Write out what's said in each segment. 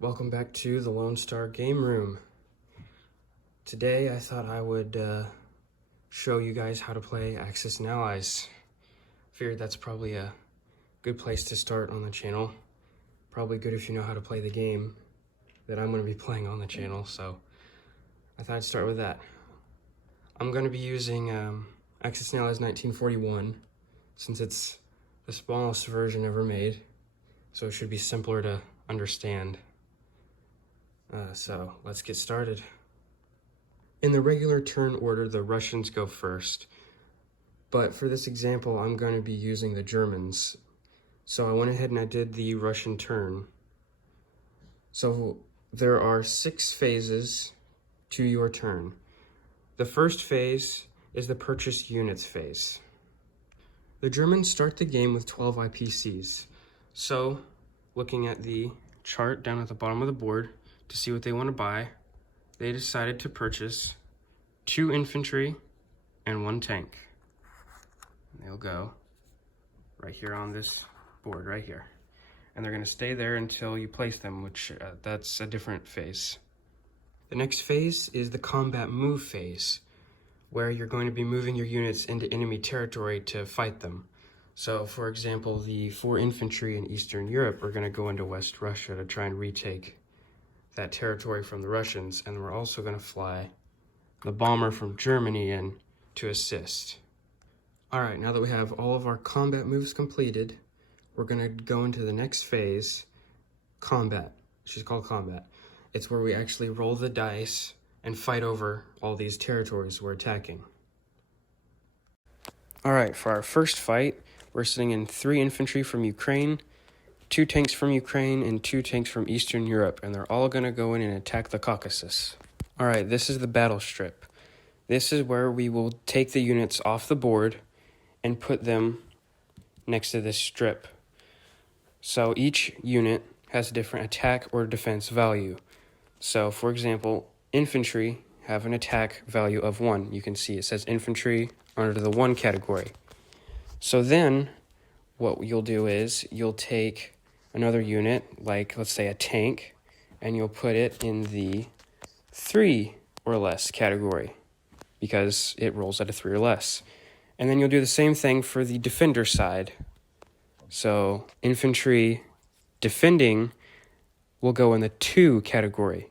Welcome back to the Lone Star Game Room. Today I thought I would show you guys how to play Axis and Allies. Figured that's probably a good place to start on the channel. Probably good if you know how to play the game that I'm going to be playing on the channel, so I thought I'd start with that. I'm going to be using Axis and Allies 1941 since it's the smallest version ever made, so it should be simpler to understand. So let's get started. In the regular turn order, the Russians go first, but for this example, I'm going to be using the Germans. So I went ahead and I did the Russian turn. So there are 6 phases to your turn. The first phase is the purchase units phase. The Germans start the game with 12 IPCs. So looking at the chart down at the bottom of the board, to see what they want to buy, they decided to purchase 2 infantry and 1 tank. They'll go right here on this board right here. And they're going to stay there until you place them, which that's a different phase. The next phase is the combat move phase, where you're going to be moving your units into enemy territory to fight them. So, for example, the 4 infantry in Eastern Europe are going to go into West Russia to try and retake that territory from the Russians, and we're also going to fly the bomber from Germany in to assist. Alright, now that we have all of our combat moves completed, we're going to go into the next phase, combat. She's called combat. It's where we actually roll the dice and fight over all these territories we're attacking. Alright, for our first fight, we're sitting in 3 infantry from Ukraine, 2 tanks from Ukraine, and 2 tanks from Eastern Europe, and they're all going to go in and attack the Caucasus. Alright, this is the battle strip. This is where we will take the units off the board and put them next to this strip. So each unit has a different attack or defense value. So, for example, infantry have an attack value of 1. You can see it says infantry under the 1 category. So then, what you'll do is you'll take another unit, like let's say a tank, and you'll put it in the 3 or less category because it rolls at a 3 or less. And then you'll do the same thing for the defender side. So infantry defending will go in the 2 category.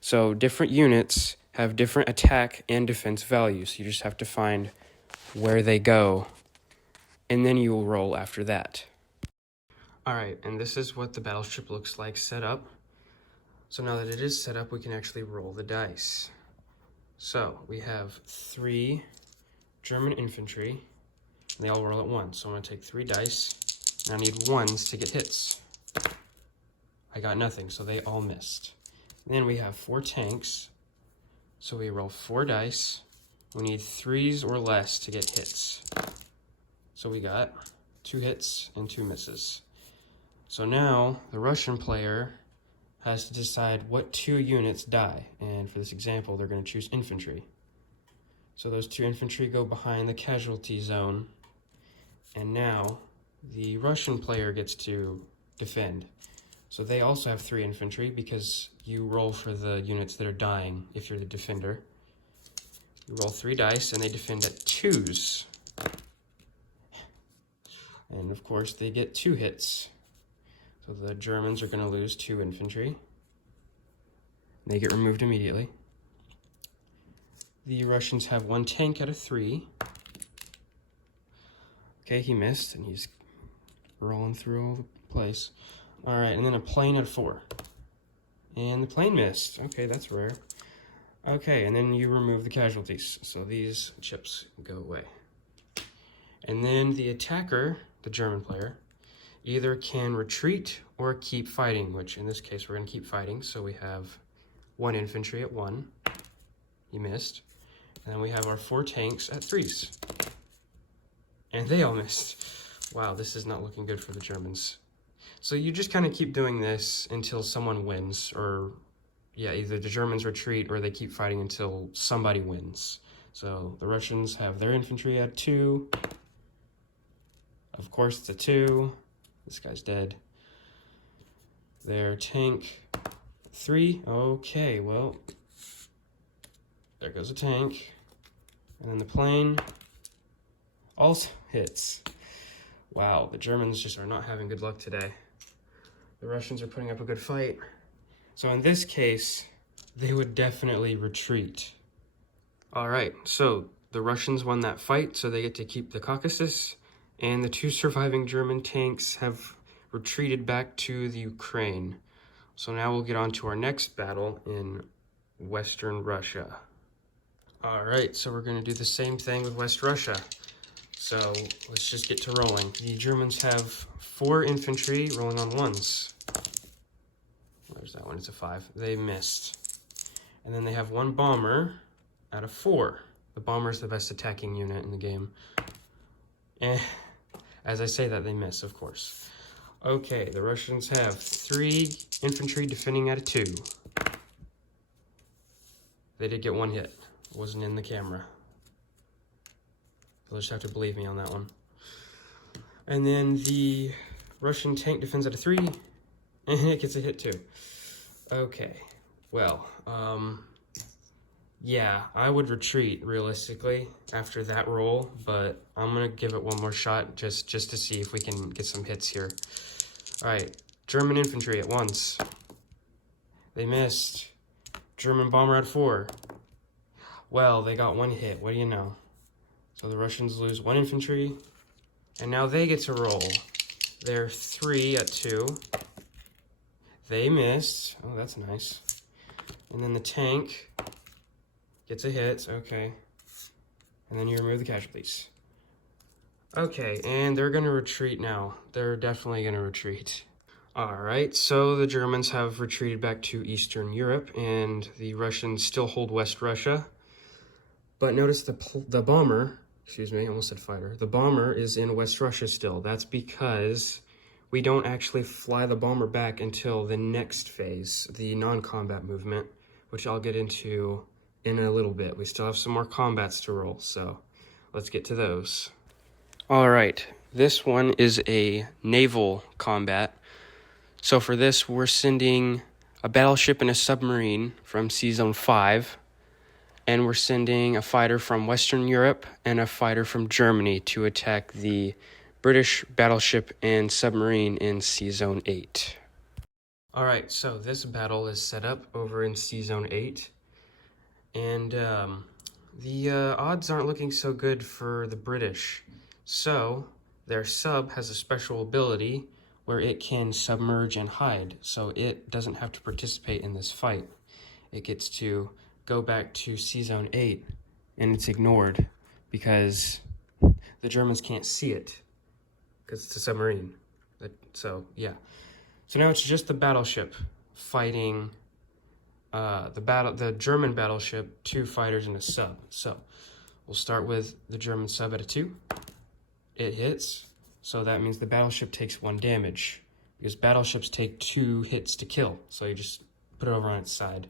So different units have different attack and defense values. You just have to find where they go, and then you will roll after that. Alright, and this is what the battleship looks like set up. So now that it is set up, we can actually roll the dice. So we have 3 German infantry, and they all roll at once. So I'm going to take 3 dice, and I need 1s to get hits. I got nothing, so they all missed. Then we have 4 tanks, so we roll 4 dice. We need 3s or less to get hits. So we got 2 hits and 2 misses. So now the Russian player has to decide what 2 units die, and for this example, they're going to choose infantry. So those 2 infantry go behind the casualty zone, and now the Russian player gets to defend. So they also have 3 infantry because you roll for the units that are dying if you're the defender. You roll 3 dice and they defend at 2s. And of course they get 2 hits. So the Germans are going to lose 2 infantry. They get removed immediately. The Russians have 1 tank out of 3. Okay, he missed, and he's rolling through all the place. Alright, and then a plane out of 4. And the plane missed. Okay, that's rare. Okay, and then you remove the casualties. So these chips go away. And then the attacker, the German player, either can retreat or keep fighting, which in this case we're going to keep fighting. So we have 1 infantry at 1. He missed. And then we have our 4 tanks at 3s. And they all missed. Wow, this is not looking good for the Germans. So you just kind of keep doing this until someone wins, or yeah, either the Germans retreat or they keep fighting until somebody wins. So the Russians have their infantry at 2. Of course, it's a 2. This guy's dead. Their tank 3. Okay, well, there goes a tank. And then the plane also hits. Wow, the Germans just are not having good luck today. The Russians are putting up a good fight. So in this case, they would definitely retreat. All right, so the Russians won that fight, so they get to keep the Caucasus, and the 2 surviving German tanks have retreated back to the Ukraine. So now we'll get on to our next battle in Western Russia. All right, so we're going to do the same thing with West Russia. So let's just get to rolling. The Germans have 4 infantry rolling on 1s. Where's that one? It's a 5. They missed. And then they have 1 bomber out of 4. The bomber is the best attacking unit in the game. As I say that, they miss, of course. Okay, the Russians have 3 infantry defending out of 2. They did get 1 hit. It wasn't in the camera. You'll just have to believe me on that one. And then the Russian tank defends out of 3, and it gets a hit too. Okay, well, yeah, I would retreat realistically after that roll, but I'm gonna give it one more shot just to see if we can get some hits here. All right, German infantry at 1s. They missed. German bomber at 4. Well, they got 1 hit. What do you know? So the Russians lose 1 infantry, and now they get to roll. They're 3 at 2. They missed. Oh, that's nice. And then the tank gets a hit. Okay. And then you remove the casualties. Okay, and they're going to retreat now. They're definitely going to retreat. All right, so the Germans have retreated back to Eastern Europe, and the Russians still hold West Russia. But notice the bomber, excuse me, I almost said fighter. The bomber is in West Russia still. That's because we don't actually fly the bomber back until the next phase, the non-combat movement, which I'll get into in a little bit. We still have some more combats to roll, so let's get to those. All right, this one is a naval combat. So for this, we're sending a battleship and a submarine from Sea Zone 5, and we're sending a fighter from Western Europe and a fighter from Germany to attack the British battleship and submarine in Sea Zone 8. All right, so this battle is set up over in Sea Zone 8, and the odds aren't looking so good for the British. So their sub has a special ability where it can submerge and hide, so it doesn't have to participate in this fight. It gets to go back to Sea Zone 8, and it's ignored because the Germans can't see it because it's a submarine. So, yeah. So now it's just the battleship fighting the German battleship, 2 fighters and a sub. So we'll start with the German sub at a 2. It hits, so that means the battleship takes 1 damage because battleships take 2 hits to kill. So you just put it over on its side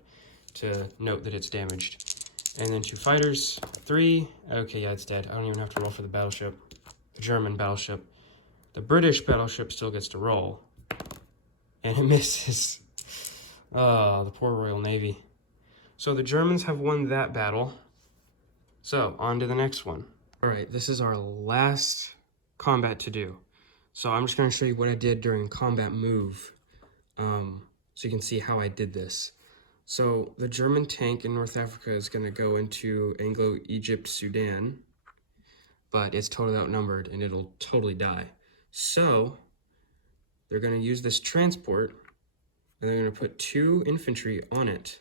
to note that it's damaged. And then 2 fighters, 3. Okay, yeah, it's dead. I don't even have to roll for the battleship, the German battleship. The British battleship still gets to roll, and it misses. Oh, the poor Royal Navy. So the Germans have won that battle. So on to the next one. All right, this is our last combat to do. So I'm just going to show you what I did during combat move, so you can see how I did this. So the German tank in North Africa is going to go into Anglo-Egypt, Sudan, but it's totally outnumbered and it'll totally die. So they're going to use this transport, and they're going to put 2 infantry on it.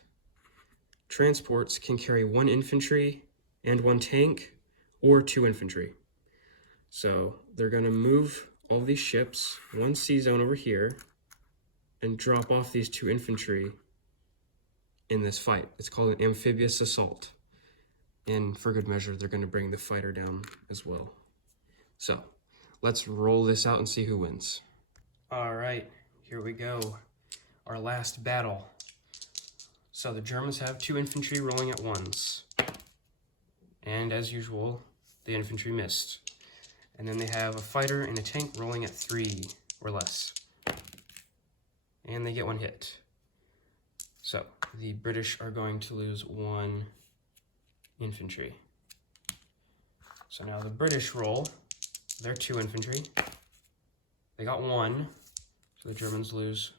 Transports can carry 1 infantry and 1 tank, or 2 infantry. So they're going to move all these ships, 1 sea zone over here, and drop off these 2 infantry in this fight. It's called an amphibious assault. And for good measure, they're going to bring the fighter down as well. So let's roll this out and see who wins. All right, here we go. Our last battle. So the Germans have 2 infantry rolling at 1s. And as usual, the infantry missed. And then they have a fighter and a tank rolling at 3 or less. And they get 1 hit. So the British are going to lose 1 infantry. So now the British roll, they're 2 infantry. They got 1, so the Germans lose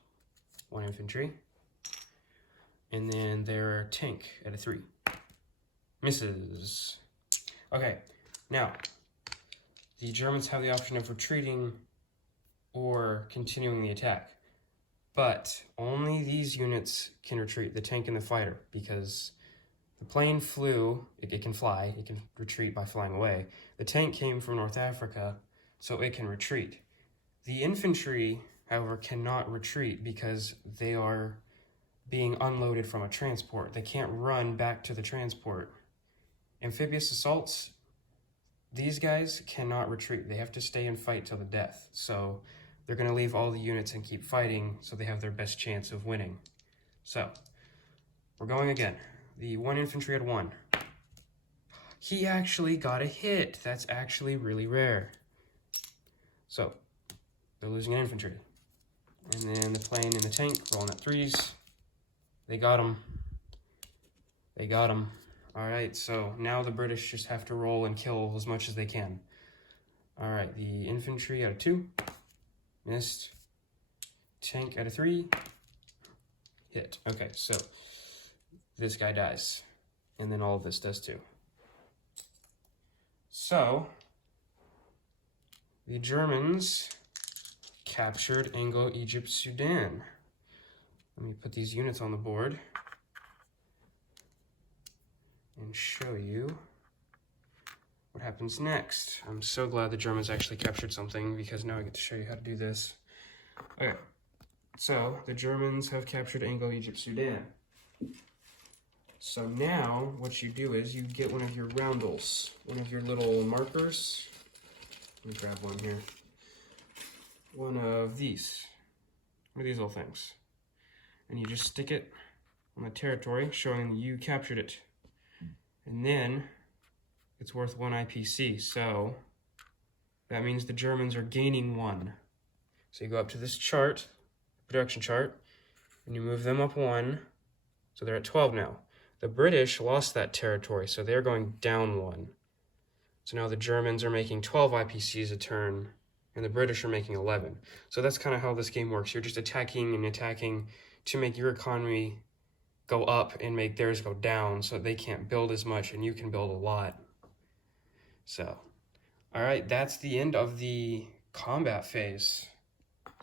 1 infantry. And then their tank at a 3. Misses. Okay, now the Germans have the option of retreating or continuing the attack. But only these units can retreat, the tank and the fighter, because the plane flew, it can fly, it can retreat by flying away. The tank came from North Africa, so it can retreat. The infantry, however, cannot retreat because they are being unloaded from a transport. They can't run back to the transport. Amphibious assaults, these guys cannot retreat. They have to stay and fight till the death. So they're going to leave all the units and keep fighting so they have their best chance of winning. So we're going again. The 1 infantry had 1. He actually got a hit. That's actually really rare. So they're losing an infantry. And then the plane and the tank rolling at 3s. They got him. They got him. All right, so now the British just have to roll and kill as much as they can. All right, the infantry at a 2. Missed. Tank at a 3. Hit. Okay, so this guy dies. And then all of this does too. So the Germans captured Anglo-Egypt Sudan. Let me put these units on the board and show you what happens next. I'm so glad the Germans actually captured something because now I get to show you how to do this. Okay, so the Germans have captured Anglo-Egypt Sudan. So now what you do is you get one of your roundels, one of your little markers. Let me grab one here. One of these. What are these little things? And you just stick it on the territory, showing you captured it. And then it's worth 1 IPC, so that means the Germans are gaining 1. So you go up to this chart, production chart, and you move them up 1, so they're at 12 now. The British lost that territory, so they're going down 1. So now the Germans are making 12 IPCs a turn, and the British are making 11. So that's kind of how this game works. You're just attacking and attacking to make your economy go up and make theirs go down so they can't build as much and you can build a lot. So, all right, that's the end of the combat phase.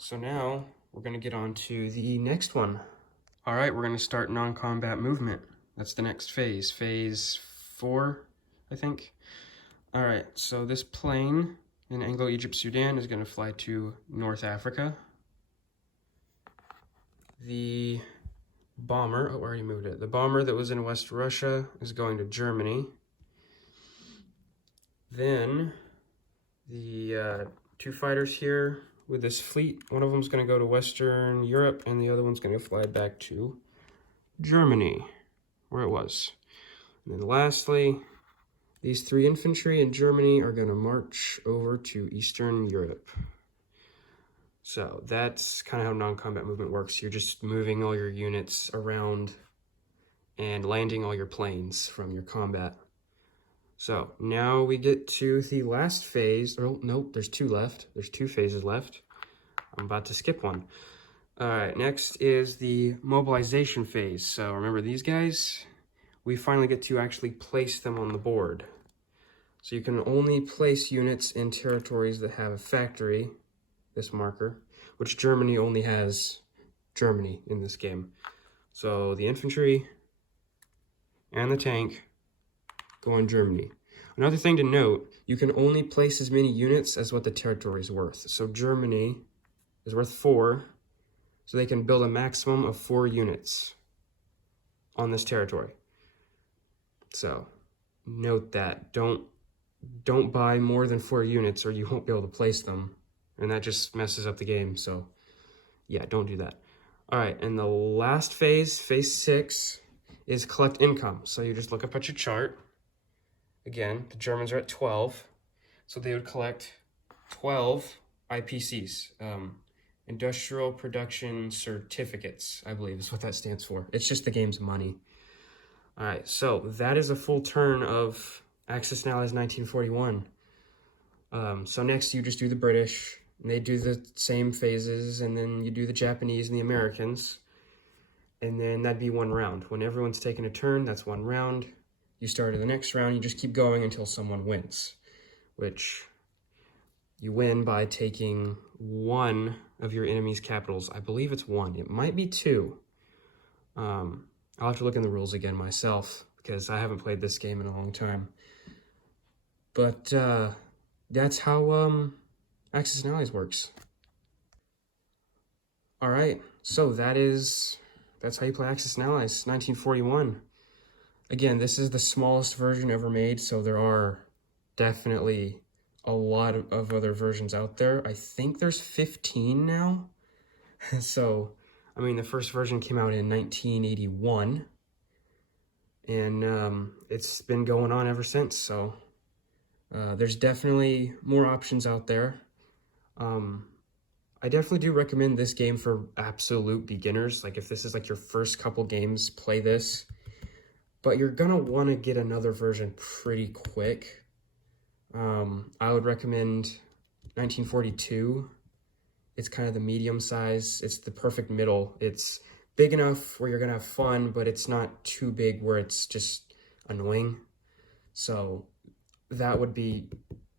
So now we're going to get on to the next one. All right, we're going to start non-combat movement. That's the next phase, phase 4, I think. All right, so this plane in Anglo-Egypt Sudan is going to fly to North Africa. The bomber, oh, I already moved it. The bomber that was in West Russia is going to Germany. Then the 2 fighters here with this fleet, one of them is going to go to Western Europe and the other one's going to fly back to Germany, where it was. And then lastly, these 3 infantry in Germany are going to march over to Eastern Europe. So that's kind of how non-combat movement works. You're just moving all your units around and landing all your planes from your combat. So now we get to the last phase. Oh, nope, there's 2 left. There's 2 phases left. I'm about to skip one. All right, next is the mobilization phase. So remember these guys? We finally get to actually place them on the board. So you can only place units in territories that have a factory, this marker, which Germany only has Germany in this game. So the infantry and the tank go on Germany. Another thing to note, you can only place as many units as what the territory is worth. So Germany is worth 4, so they can build a maximum of 4 units on this territory. So note that. Don't buy more than 4 units or you won't be able to place them. And that just messes up the game, so yeah, don't do that. All right, and the last phase, phase 6, is collect income. So you just look up at your chart. Again, the Germans are at 12, so they would collect 12 IPCs. Industrial Production Certificates, I believe is what that stands for. It's just the game's money. All right, so that is a full turn of Axis and Allies 1941. So next you just do the British, and they do the same phases, and then you do the Japanese and the Americans, and then that'd be one round. When everyone's taken a turn, that's one round. You start the next round, you just keep going until someone wins, which you win by taking one of your enemy's capitals. I believe it's one. It might be two. I'll have to look in the rules again myself because I haven't played this game in a long time. But that's how Axis and Allies works. All right, so that's how you play Axis and Allies, 1941. Again, this is the smallest version ever made, so there are definitely a lot of other versions out there. I think there's 15 now. So, I mean, the first version came out in 1981, and it's been going on ever since, so there's definitely more options out there. I definitely do recommend this game for absolute beginners. Like, if this is like your first couple games, play this. But you're gonna want to get another version pretty quick. I would recommend 1942. It's kind of the medium size. It's the perfect middle. It's big enough where you're gonna have fun, but it's not too big where it's just annoying. So that would be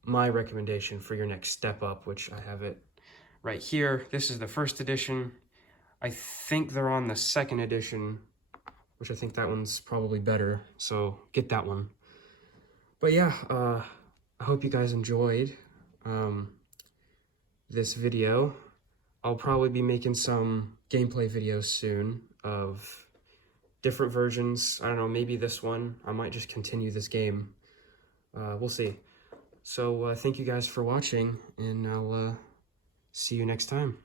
my recommendation for your next step up, which I have it right here. This is the first edition. I think they're on the second edition, which I think that one's probably better, so get that one. But yeah, I hope you guys enjoyed this video. I'll probably be making some gameplay videos soon of different versions. I don't know, maybe this one. I might just continue this game. We'll see. So thank you guys for watching, and I'll see you next time.